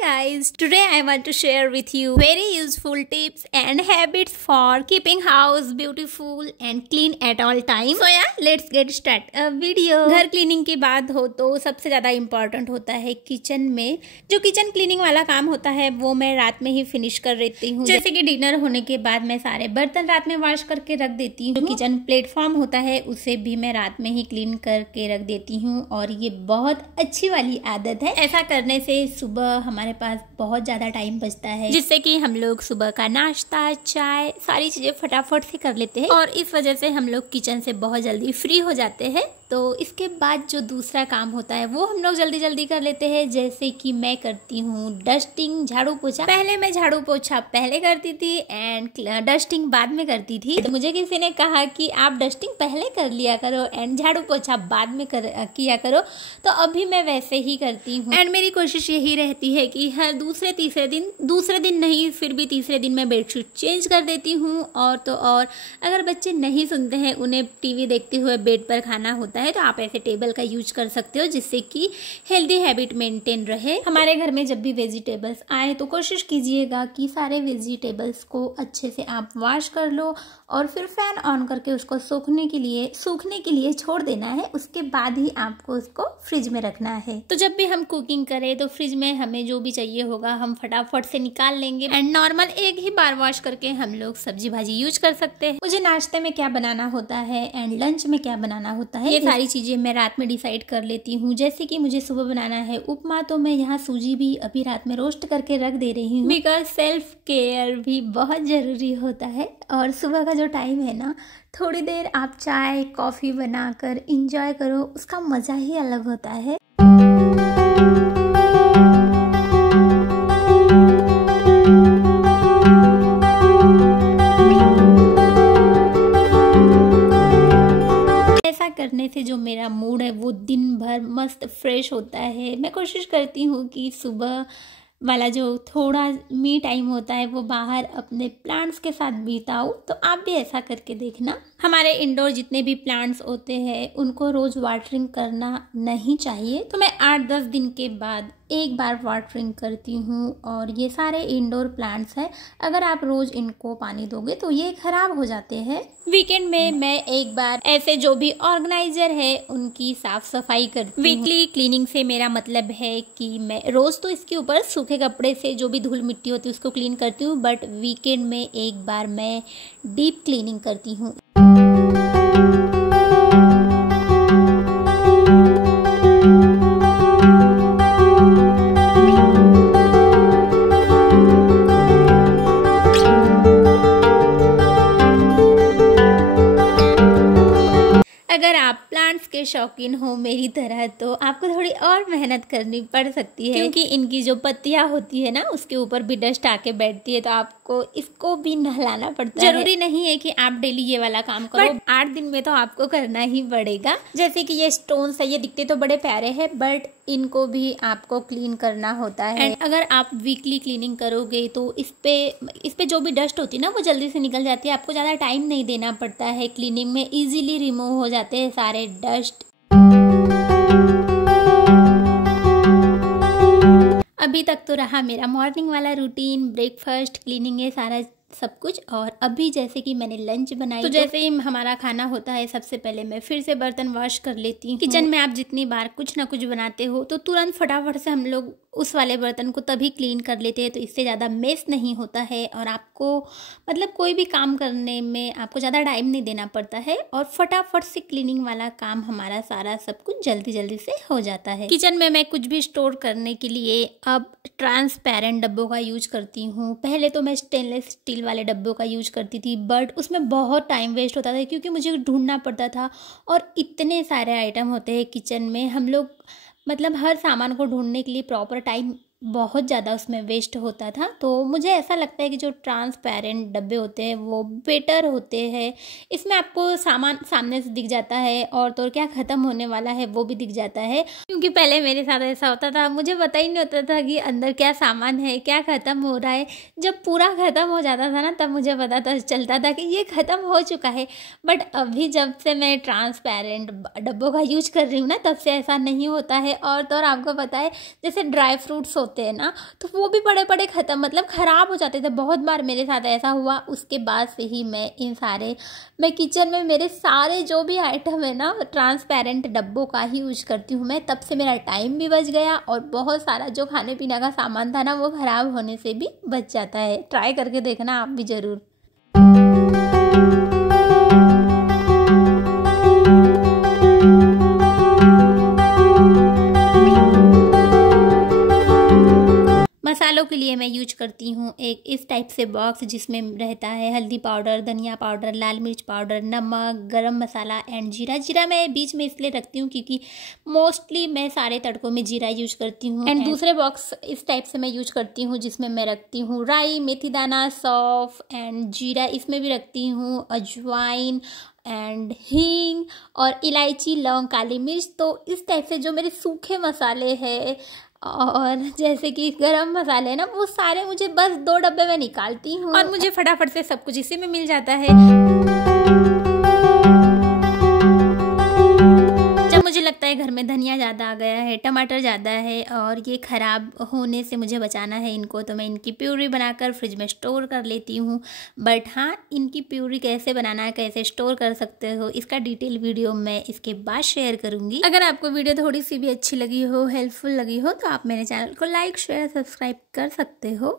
guys, today I want to share with you very useful tips and habits for keeping house beautiful and clean at all time. So yeah, let's get start a video. घर cleaning की बात हो तो सबसे ज़्यादा important होता है kitchen में जो किचन क्लीनिंग वाला काम होता है वो मैं रात में ही फिनिश कर देती हूँ। जैसे कि डिनर होने के बाद मैं सारे बर्तन रात में वॉश करके रख देती हूँ। जो किचन प्लेटफॉर्म होता है उसे भी मैं रात में ही क्लीन करके रख देती हूँ और ये बहुत अच्छी वाली आदत है। ऐसा करने से सुबह हमारे पास बहुत ज़्यादा टाइम बचता है जिससे कि हम लोग सुबह का नाश्ता, चाय, सारी चीज़ें फटाफट से कर लेते हैं और इस वजह से हम लोग किचन से बहुत जल्दी फ्री हो जाते हैं। तो इसके बाद जो दूसरा काम होता है वो हम लोग जल्दी जल्दी कर लेते हैं। जैसे कि मैं करती हूँ डस्टिंग, झाड़ू पोछा। पहले मैं झाड़ू पोछा पहले करती थी एंड डस्टिंग बाद में करती थी। तो मुझे किसी ने कहा कि आप डस्टिंग पहले कर लिया करो एंड झाड़ू पोछा बाद में किया करो, तो अभी मैं वैसे ही करती हूँ। एंड मेरी कोशिश यही रहती है कि हर दूसरे दिन नहीं फिर भी तीसरे दिन मैं बेडशीट चेंज कर देती हूँ। और तो और अगर बच्चे नहीं सुनते हैं, उन्हें टीवी देखते हुए बेड पर खाना होता है तो आप ऐसे टेबल का यूज कर सकते हो जिससे कि हेल्दी हैबिट मेंटेन रहे। हमारे घर में जब भी वेजिटेबल्स आए तो कोशिश कीजिएगा कि सारे वेजिटेबल्स को अच्छे से आप वॉश कर लो और फिर फैन ऑन करके उसको सूखने के लिए छोड़ देना है। उसके बाद ही आपको उसको फ्रिज में रखना है। तो जब भी हम कुकिंग करें तो फ्रिज में हमें जो भी चाहिए होगा हम फटाफट से निकाल लेंगे एंड नॉर्मल एक ही बार वॉश करके हम लोग सब्जी भाजी यूज कर सकते हैं। मुझे नाश्ते में क्या बनाना होता है एंड लंच में क्या बनाना होता है ये सारी चीजें मैं रात में डिसाइड कर लेती हूँ। जैसे कि मुझे सुबह बनाना है उपमा, तो मैं यहाँ सूजी भी अभी रात में रोस्ट करके रख दे रही हूँ बिकॉज सेल्फ केयर भी बहुत जरूरी होता है। और सुबह का जो टाइम है ना, थोड़ी देर आप चाय कॉफी बनाकर इंजॉय करो, उसका मजा ही अलग होता है। ऐसा करने से जो मेरा मूड है वो दिन भर मस्त फ्रेश होता है। मैं कोशिश करती हूँ कि सुबह वाला जो थोड़ा मी टाइम होता है वो बाहर अपने प्लांट्स के साथ बिताऊं। तो आप भी ऐसा करके देखना। हमारे इंडोर जितने भी प्लांट्स होते हैं उनको रोज वाटरिंग करना नहीं चाहिए, तो मैं 8-10 दिन के बाद एक बार वाटरिंग करती हूँ। और ये सारे इंडोर प्लांट्स हैं, अगर आप रोज इनको पानी दोगे तो ये खराब हो जाते हैं। वीकेंड में मैं एक बार ऐसे जो भी ऑर्गेनाइजर है उनकी साफ सफाई करती हूँ। वीकली क्लीनिंग से मेरा मतलब है कि मैं रोज तो इसके ऊपर सूखे कपड़े से जो भी धूल मिट्टी होती है उसको क्लीन करती हूँ, बट वीकेंड में एक बार मैं डीप क्लीनिंग करती हूँ। अगर आप प्लांट्स के शौकीन हो मेरी तरह तो आपको थोड़ी और मेहनत करनी पड़ सकती है, क्योंकि इनकी जो पत्तियां होती है ना उसके ऊपर भी डस्ट आके बैठती है, तो आपको इसको भी नहलाना पड़ता है। जरूरी नहीं है कि आप डेली ये वाला काम करो, 8 दिन में तो आपको करना ही पड़ेगा। जैसे कि ये स्टोन्स है, ये दिखते तो बड़े प्यारे हैं बट इनको भी आपको क्लीन करना होता है। एंड अगर आप वीकली क्लीनिंग करोगे तो इस पे जो भी डस्ट होती है ना वो जल्दी से निकल जाती है। आपको ज़्यादा टाइम नहीं देना पड़ता है, क्लीनिंग में इजीली रिमूव हो जाते हैं सारे डस्ट। अभी तक तो रहा मेरा मॉर्निंग वाला रूटीन, ब्रेकफास्ट, क्लीनिंग, ये सारा सब कुछ। और अभी जैसे कि मैंने लंच बनाई, तो जैसे ही हमारा खाना होता है सबसे पहले मैं फिर से बर्तन वॉश कर लेती हूँ। किचन में आप जितनी बार कुछ ना कुछ बनाते हो तो तुरंत फटाफट से हम लोग उस वाले बर्तन को तभी क्लीन कर लेते हैं, तो इससे ज़्यादा मेस नहीं होता है और आपको मतलब कोई भी काम करने में आपको ज़्यादा टाइम नहीं देना पड़ता है और फटाफट से क्लीनिंग वाला काम हमारा सारा सब कुछ जल्दी जल्दी से हो जाता है। किचन में मैं कुछ भी स्टोर करने के लिए अब ट्रांसपेरेंट डब्बों का यूज करती हूँ। पहले तो मैं स्टेनलेस स्टील वाले डब्बों का यूज करती थी बट उसमें बहुत टाइम वेस्ट होता था क्योंकि मुझे ढूंढना पड़ता था और इतने सारे आइटम होते हैं किचन में। हम लोग मतलब हर सामान को ढूंढने के लिए प्रॉपर टाइम बहुत ज़्यादा उसमें वेस्ट होता था। तो मुझे ऐसा लगता है कि जो ट्रांसपेरेंट डब्बे होते हैं वो बेटर होते हैं। इसमें आपको सामान सामने से दिख जाता है और तो क्या ख़त्म होने वाला है वो भी दिख जाता है। क्योंकि पहले मेरे साथ ऐसा होता था, मुझे पता ही नहीं होता था कि अंदर क्या सामान है, क्या ख़त्म हो रहा है। जब पूरा ख़त्म हो जाता था ना तब मुझे पता चलता था कि ये ख़त्म हो चुका है। बट अभी जब से मैं ट्रांसपेरेंट डब्बों का यूज कर रही हूँ ना तब से ऐसा नहीं होता है। और तो और आपको पता है जैसे ड्राई फ्रूट्स होते हैं ना, तो वो भी पड़े पड़े ख़त्म, मतलब ख़राब हो जाते थे। बहुत बार मेरे साथ ऐसा हुआ। उसके बाद से ही मैं किचन में मेरे सारे जो भी आइटम है ना, ट्रांसपेरेंट डब्बों का ही यूज करती हूँ मैं। तब से मेरा टाइम भी बच गया और बहुत सारा जो खाने पीने का सामान था ना, वो ख़राब होने से भी बच जाता है। ट्राई करके देखना आप भी ज़रूर। मसालों के लिए मैं यूज करती हूँ एक इस टाइप से बॉक्स, जिसमें रहता है हल्दी पाउडर, धनिया पाउडर, लाल मिर्च पाउडर, नमक, गरम मसाला एंड जीरा। जीरा मैं बीच में इसलिए रखती हूँ क्योंकि मोस्टली मैं सारे तड़कों में जीरा यूज करती हूँ। एंड दूसरे बॉक्स इस टाइप से मैं यूज करती हूँ, जिसमें मैं रखती हूँ राई, मेथी दाना, सौंफ एंड जीरा। इसमें भी रखती हूँ अजवाइन एंड हींग और इलायची, लौंग, काली मिर्च। तो इस टाइप से जो मेरे सूखे मसाले हैं और जैसे कि गरम मसाले ना, वो सारे मुझे बस 2 डब्बे में निकालती हूँ और मुझे फटाफट से सब कुछ इसी में मिल जाता है। जब मुझे लगता है घर में धनिया ज़्यादा आ गया है, टमाटर ज़्यादा है और ये ख़राब होने से मुझे बचाना है इनको, तो मैं इनकी प्यूरी बनाकर फ्रिज में स्टोर कर लेती हूँ। बट हाँ, इनकी प्यूरी कैसे बनाना है, कैसे स्टोर कर सकते हो, इसका डिटेल वीडियो मैं इसके बाद शेयर करूँगी। अगर आपको वीडियो थोड़ी सी भी अच्छी लगी हो, हेल्पफुल लगी हो, तो आप मेरे चैनल को लाइक, शेयर, सब्सक्राइब कर सकते हो।